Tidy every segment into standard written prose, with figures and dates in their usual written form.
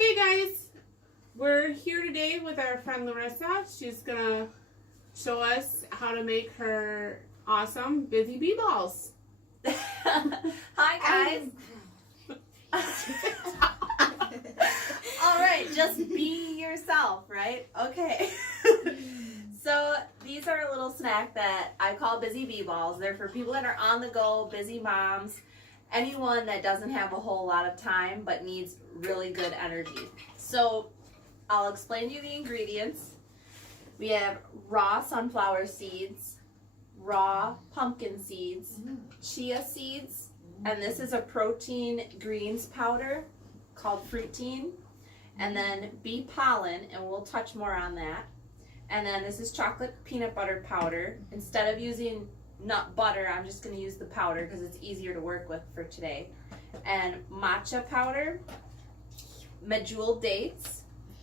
Hey guys, we're here today with our friend Larissa. She's gonna show us how to make her awesome busy bee balls. Hi guys. All right, just be yourself, right? Okay. So these are a little snack that I call busy bee balls. They're for people that are on the go, busy moms, anyone that doesn't have a whole lot of time but needs really good energy. So I'll explain to you the ingredients. We have raw sunflower seeds, raw pumpkin seeds, chia seeds, and this is a protein greens powder called fruitine, and then bee pollen, and we'll touch more on that. And then this is chocolate peanut butter powder. Instead of using nut butter, I'm just going to use the powder because it's easier to work with for today. And matcha powder, medjool dates,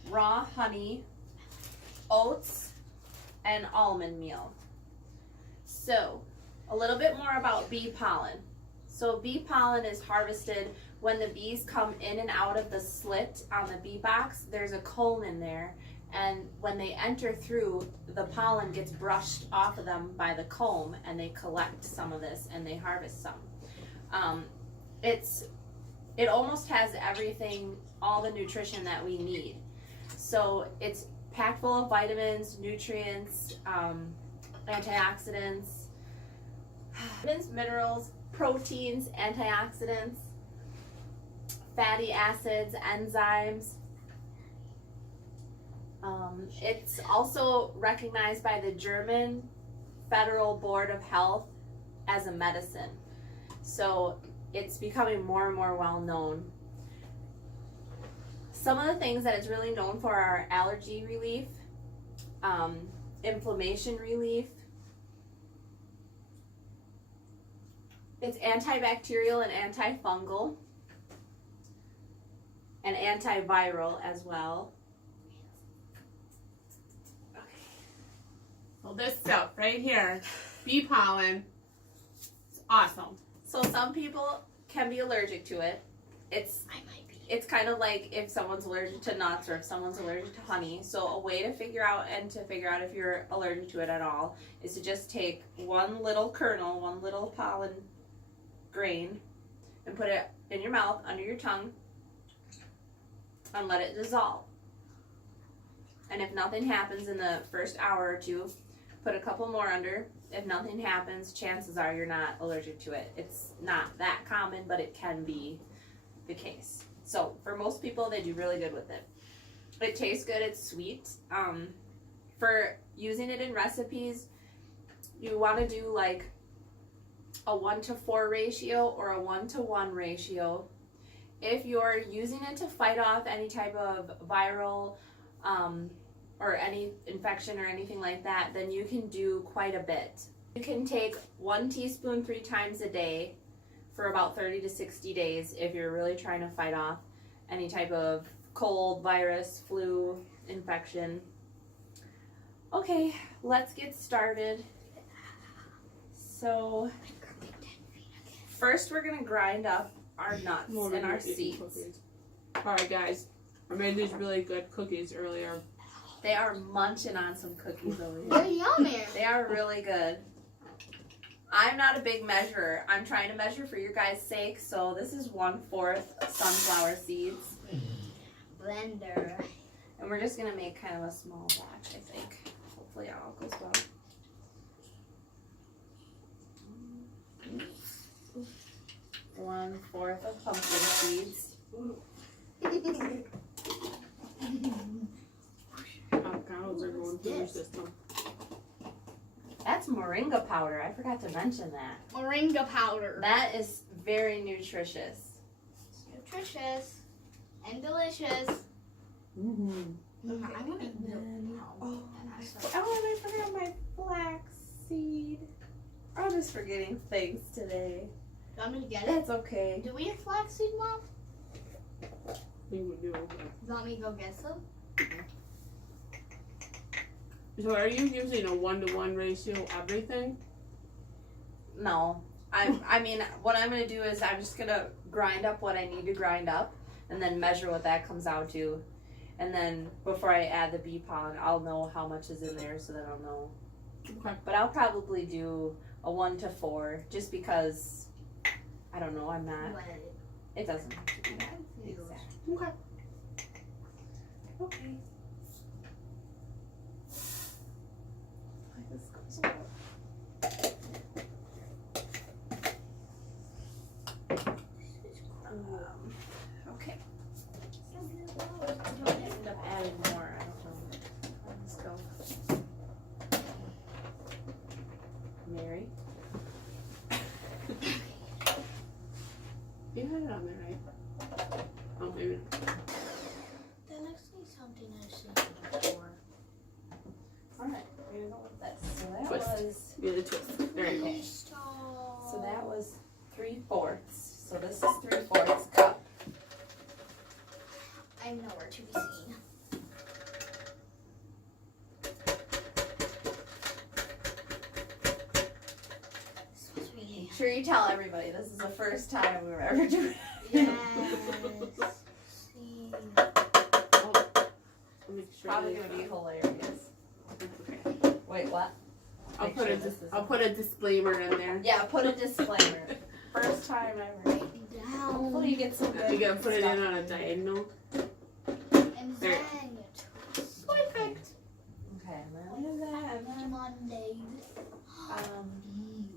raw honey, oats, and almond meal. So, a little bit more about bee pollen. So bee pollen is harvested when the bees come in and out of the slit on the bee box. There's a comb in there, and when they enter through, the pollen gets brushed off of them by the comb, and they collect some of this and they harvest some. It almost has everything, all the nutrition that we need. So it's packed full of vitamins, nutrients, antioxidants, minerals, proteins, antioxidants, fatty acids, enzymes. It's also recognized by the German Federal Board of Health as a medicine. So it's becoming more and more well known. Some of the things that it's really known for are allergy relief, inflammation relief. It's antibacterial and antifungal, and antiviral as well. Well, this stuff right here, bee pollen, it's awesome. So some people can be allergic to it. It's kind of like if someone's allergic to nuts or if someone's allergic to honey. So a way to figure out if you're allergic to it at all is to just take one little kernel, one little pollen grain, and put it in your mouth, under your tongue, and let it dissolve. And if nothing happens in the first hour or two, put a couple more under. If nothing happens, chances are you're not allergic to it. It's not that common, but it can be the case. So for most people, they do really good with it. It tastes good, it's sweet. For using it in recipes, you want to do like a 1-to-4 ratio or a 1-to-1 ratio. If you're using it to fight off any type of viral or any infection or anything like that, then you can do quite a bit. You can take 1 teaspoon 3 times a day for about 30 to 60 days if you're really trying to fight off any type of cold, virus, flu, infection. Okay, let's get started. So first we're gonna grind up our nuts and our seeds. Alright guys, I made these really good cookies earlier. They are munching on some cookies over here. They're yummy. They are really good. I'm not a big measurer. I'm trying to measure for your guys' sake, so this is 1/4 sunflower seeds. Blender. And we're just gonna make kind of a small batch, I think. Hopefully it all goes well. 1/4 of pumpkin seeds. Avocados are going through your system. That's moringa powder. I forgot to mention that. Moringa powder. That is very nutritious. Nutritious and delicious. Mm-hmm. I want to eat Oh, I forgot my flax seed. I'm just forgetting things today. You want me to get it? That's okay. Do we have flaxseed, Mom? We would do. You want me to go get some? So are you using a 1-to-1 ratio everything? No. I mean, what I'm going to do is I'm just going to grind up what I need to grind up. and then measure what that comes out to. And then before I add the bee pollen, I'll know how much is in there so that I'll know. Okay. But I'll probably do a 1 to 4 just because, I don't know, I'm not, it doesn't have to be that exact. Okay. Okay. This goes out. Okay. I might end up adding more. I don't know. Let's go. Mary. You had it on there, right? Oh, maybe. That looks like something I've seen before. Alright, we're gonna go with this. So that Twist. was, Yeah, the twist. There you go. so that was 3/4. So this is 3/4 cup. I'm nowhere to be seen. Supposed to be. Make sure you tell everybody this is the first time we were ever doing it. Yes. See. I'll make sure Probably that- gonna be hilarious. That's okay. Wait, what? I'll Make put sure a this is- I'll put a disclaimer in there. Yeah, put a disclaimer. First time ever. Down. Hopefully you get some good You gotta put it in stuff. on a diagonal. And There. then you twist. Perfect. Okay, and then do that, and then, Come on, Dave.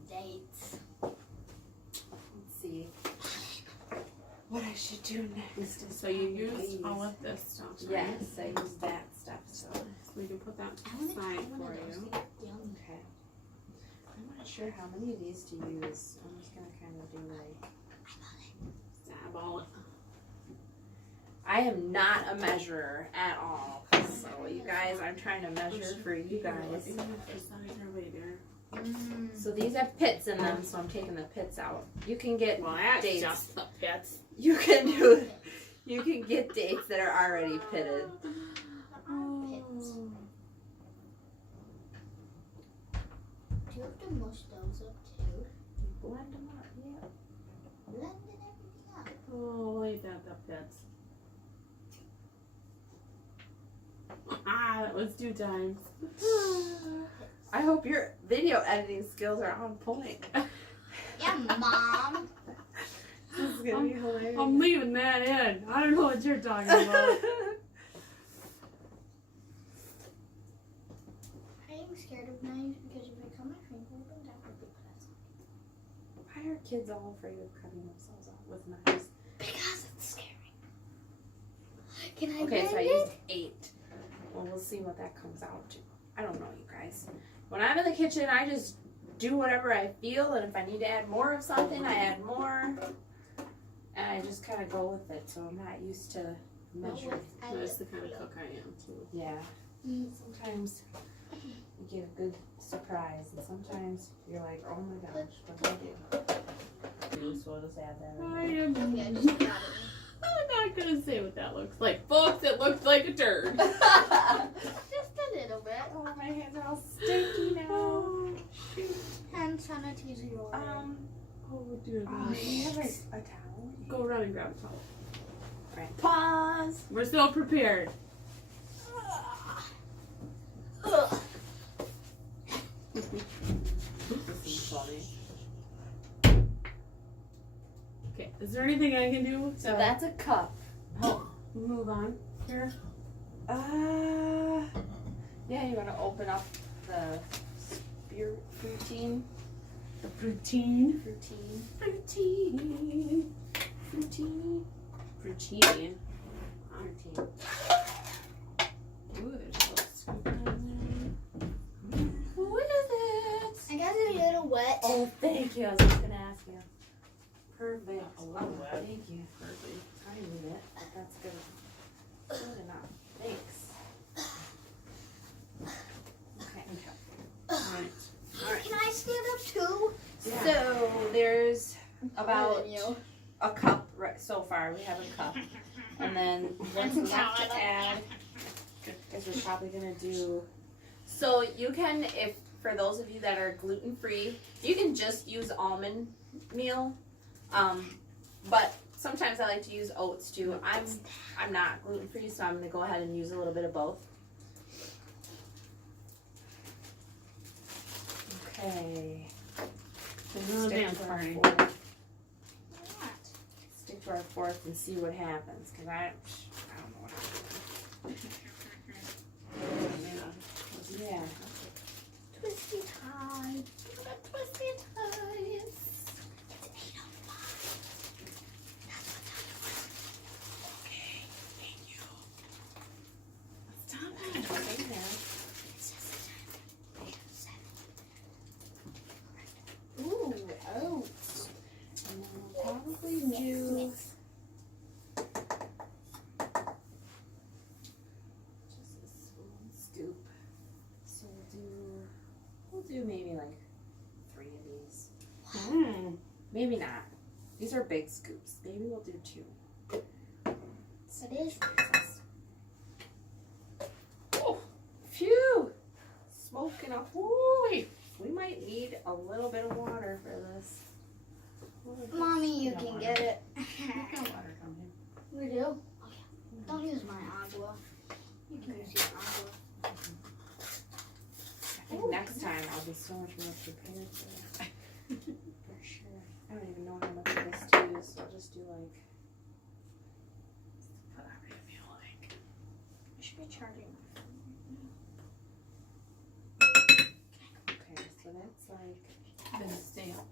Dates. let's see what I should do next. Is So you use these. all of this stuff, right? Yes, I use that stuff. So So we can put that to I the want to side try one for of those. you. They look yummy. okay. I'm not sure how many of these to use. I'm just gonna kind of do like. Stab all it. I am not a measurer at all. So you guys, I'm trying to measure for you guys. You have to decide your way there. So these have pits in them, so I'm taking the pits out. You can get Well, that's dates. just the pits. You can do. You can get dates that are already pitted. Pits. Do you have to mush those up too? Blend them up. Yeah. Blending everything up. Oh, wait, the pits. Ah, that was 2 times. I hope your video editing skills are on point. Yeah, Mom. This is gonna be hilarious. I'm leaving that in. I don't know what you're talking about. I'm scared of knives because if I cut my finger open, that would be pleasant. Why are kids all afraid of cutting themselves off with knives? Because it's scary. Can I Okay, blend so I it? used 8. Well, we'll see what that comes out to. I don't know, you guys. When I'm in the kitchen, I just do whatever I feel, and if I need to add more of something, I add more. And I just kind of go with it, so I'm not used to measuring. That's the kind of cook I am, too. Yeah. Sometimes you get a good surprise, and sometimes you're like, oh my gosh, what did I do? So I'll just add that in. I am. Yeah, just got it. I'm not gonna say what that looks like. Folks, it looks like a turd. Just a little bit. Oh, my hands are all sticky now. Oh, shoot. Hand sanitizer roller. Oh, dear Oh, God. you have a towel? Go around and grab a towel. Right. Pause. We're so prepared. Ugh. This is funny. Okay, is there anything I can do So to that's a cup. help move on here? Yeah, you want to open up the fruitine. The protein. Fruitine. Protein. Fruitine. Protein. Fruitine. Ooh, there's a little scoop on What is it? I got it a little wet. Oh, thank you. I was just going to ask you. Perfect. A little wet. Thank you. Perfect. I need it. That's good. Good enough. Thanks. Okay. Alright. Alright. Can I stand up too? Yeah. So there's about Taller than you. a cup right so far. We have a cup. And then what's left to add is we're probably gonna do. So you can, if for those of you that are gluten free, you can just use almond meal. But Sometimes I like to use oats too. I'm not gluten free, so I'm gonna go ahead and use a little bit of both. Okay. Another dance party. Stick to our fourth and see what happens, cause I don't know what happens. Yeah. Twisty tie. Twisty ties. Stop it. Ooh, oats. And then we'll probably do just a scoop. So we'll do maybe like 3 of these. Maybe not. These are big scoops. Maybe we'll do 2. So it is. Oh, phew! Smoking up. Woo! We might need a little bit of water for this. Mommy, you can get it. We've got water coming. We do? Okay. Don't use my agua. You can use your agua. I think next time I'll be so much more prepared for that. For sure. I don't even know how much of this to use, so I'll just do like. Whatever you feel like. I should be charging my phone. Okay, so that's like. Then stay up